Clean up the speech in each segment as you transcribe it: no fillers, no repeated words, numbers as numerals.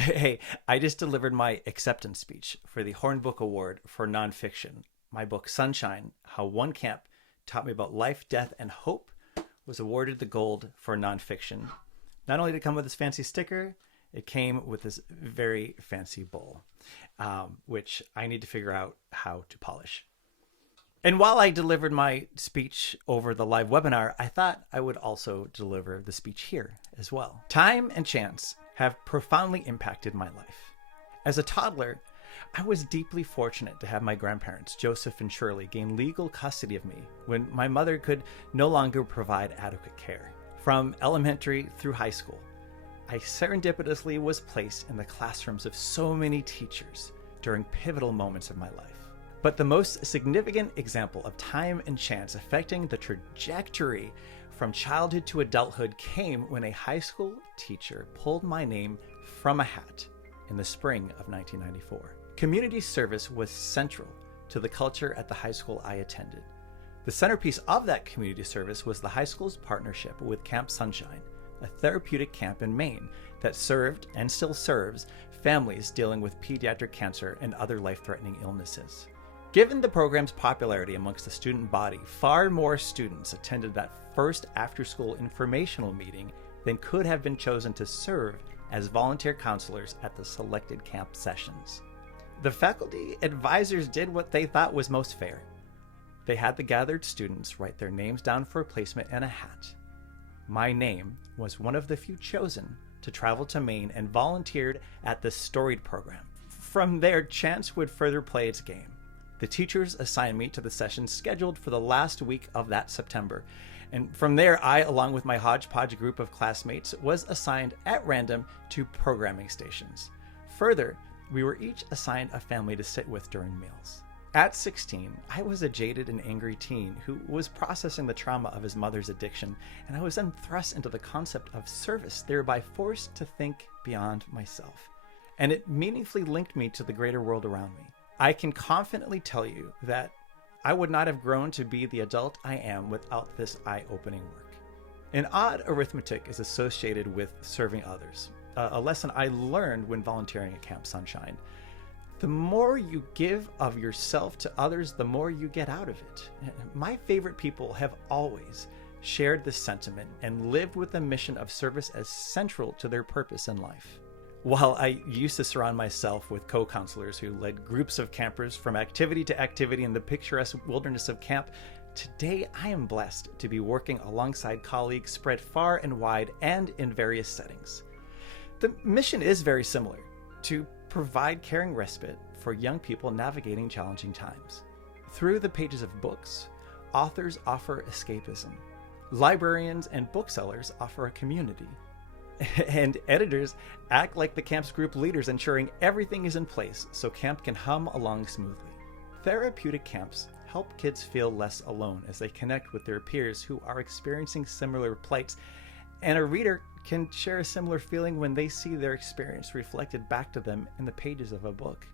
Hey, I just delivered my acceptance speech for the Horn Book Award for nonfiction. My book, Sunshine: How One Camp Taught Me About Life, Death, and Hope, was awarded the gold for nonfiction. Not only did it come with this fancy sticker, it came with this very fancy bowl, which I need to figure out how to polish. And while I delivered my speech over the live webinar, I thought I would also deliver the speech here as well. Time and chance have profoundly impacted my life. As a toddler, I was deeply fortunate to have my grandparents, Joseph and Shirley, gain legal custody of me when my mother could no longer provide adequate care. From elementary through high school, I serendipitously was placed in the classrooms of so many teachers during pivotal moments of my life. But the most significant example of time and chance affecting the trajectory from childhood to adulthood came when a high school teacher pulled my name from a hat in the spring of 1994. Community service was central to the culture at the high school I attended. The centerpiece of that community service was the high school's partnership with Camp Sunshine, a therapeutic camp in Maine that served and still serves families dealing with pediatric cancer and other life-threatening illnesses. Given the program's popularity amongst the student body, far more students attended that first after-school informational meeting than could have been chosen to serve as volunteer counselors at the selected camp sessions. The faculty advisors did what they thought was most fair. They had the gathered students write their names down for a placement in a hat. My name was one of the few chosen to travel to Maine and volunteered at the Storied program. From there, chance would further play its game. The teachers assigned me to the sessions scheduled for the last week of that September. And from there, I, along with my hodgepodge group of classmates, was assigned at random to programming stations. Further, we were each assigned a family to sit with during meals. At 16, I was a jaded and angry teen who was processing the trauma of his mother's addiction, and I was then thrust into the concept of service, thereby forced to think beyond myself. And it meaningfully linked me to the greater world around me. I can confidently tell you that I would not have grown to be the adult I am without this eye-opening work. An odd arithmetic is associated with serving others, a lesson I learned when volunteering at Camp Sunshine. The more you give of yourself to others, the more you get out of it. My favorite people have always shared this sentiment and lived with the mission of service as central to their purpose in life. While I used to surround myself with co-counselors who led groups of campers from activity to activity in the picturesque wilderness of camp, today I am blessed to be working alongside colleagues spread far and wide and in various settings. The mission is very similar: to provide caring respite for young people navigating challenging times. Through the pages of books, authors offer escapism. Librarians and booksellers offer a community. And editors act like the camp's group leaders, ensuring everything is in place so camp can hum along smoothly. Therapeutic camps help kids feel less alone as they connect with their peers who are experiencing similar plights, and a reader can share a similar feeling when they see their experience reflected back to them in the pages of a book.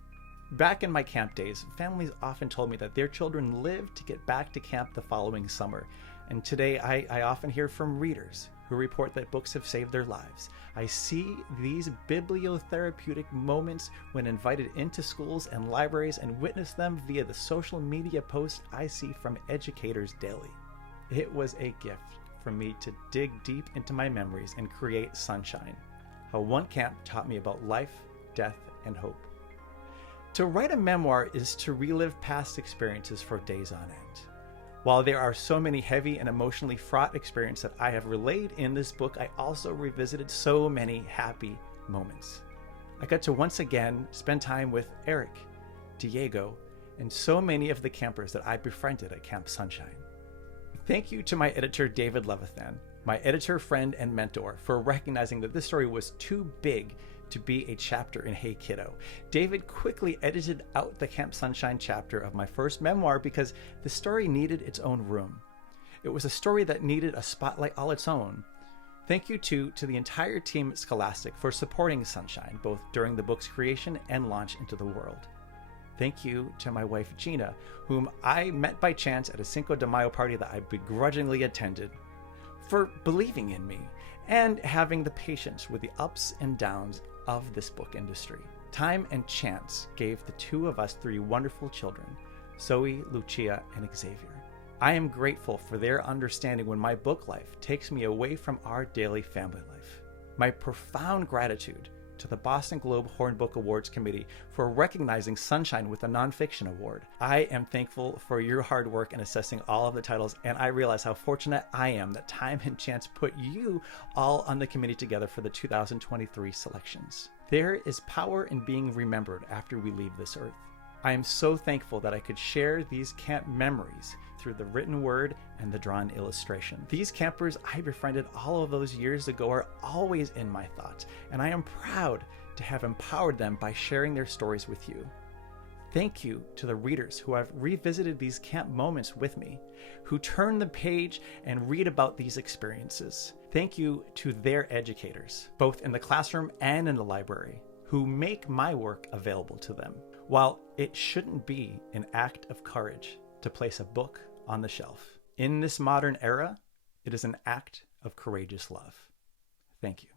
Back in my camp days, families often told me that their children lived to get back to camp the following summer, and today I often hear from readers who report that books have saved their lives. I see these bibliotherapeutic moments when invited into schools and libraries and witness them via the social media posts I see from educators daily. It was a gift for me to dig deep into my memories and create Sunshine: How One Camp Taught Me About Life, Death, and Hope. To write a memoir is to relive past experiences for days on end. While there are so many heavy and emotionally fraught experiences that I have relayed in this book, I also revisited so many happy moments. I got to once again spend time with Eric, Diego, and so many of the campers that I befriended at Camp Sunshine. Thank you to my editor, David Levithan, my editor, friend, and mentor, for recognizing that this story was too big to be a chapter in Hey Kiddo. David quickly edited out the Camp Sunshine chapter of my first memoir because the story needed its own room. It was a story that needed a spotlight all its own. Thank you to the entire team at Scholastic for supporting Sunshine, both during the book's creation and launch into the world. Thank you to my wife, Gina, whom I met by chance at a Cinco de Mayo party that I begrudgingly attended, for believing in me and having the patience with the ups and downs of this book industry. Time and chance gave the two of us three wonderful children, Zoe, Lucia, and Xavier. I am grateful for their understanding when my book life takes me away from our daily family life. My profound gratitude to the Boston Globe Horn Book Awards Committee for recognizing Sunshine with a nonfiction award. I am thankful for your hard work in assessing all of the titles, and I realize how fortunate I am that time and chance put you all on the committee together for the 2023 selections. There is power in being remembered after we leave this earth. I am so thankful that I could share these camp memories through the written word and the drawn illustration. These campers I befriended all of those years ago are always in my thoughts, and I am proud to have empowered them by sharing their stories with you. Thank you to the readers who have revisited these camp moments with me, who turn the page and read about these experiences. Thank you to their educators, both in the classroom and in the library, who make my work available to them. While it shouldn't be an act of courage to place a book on the shelf, in this modern era, it is an act of courageous love. Thank you.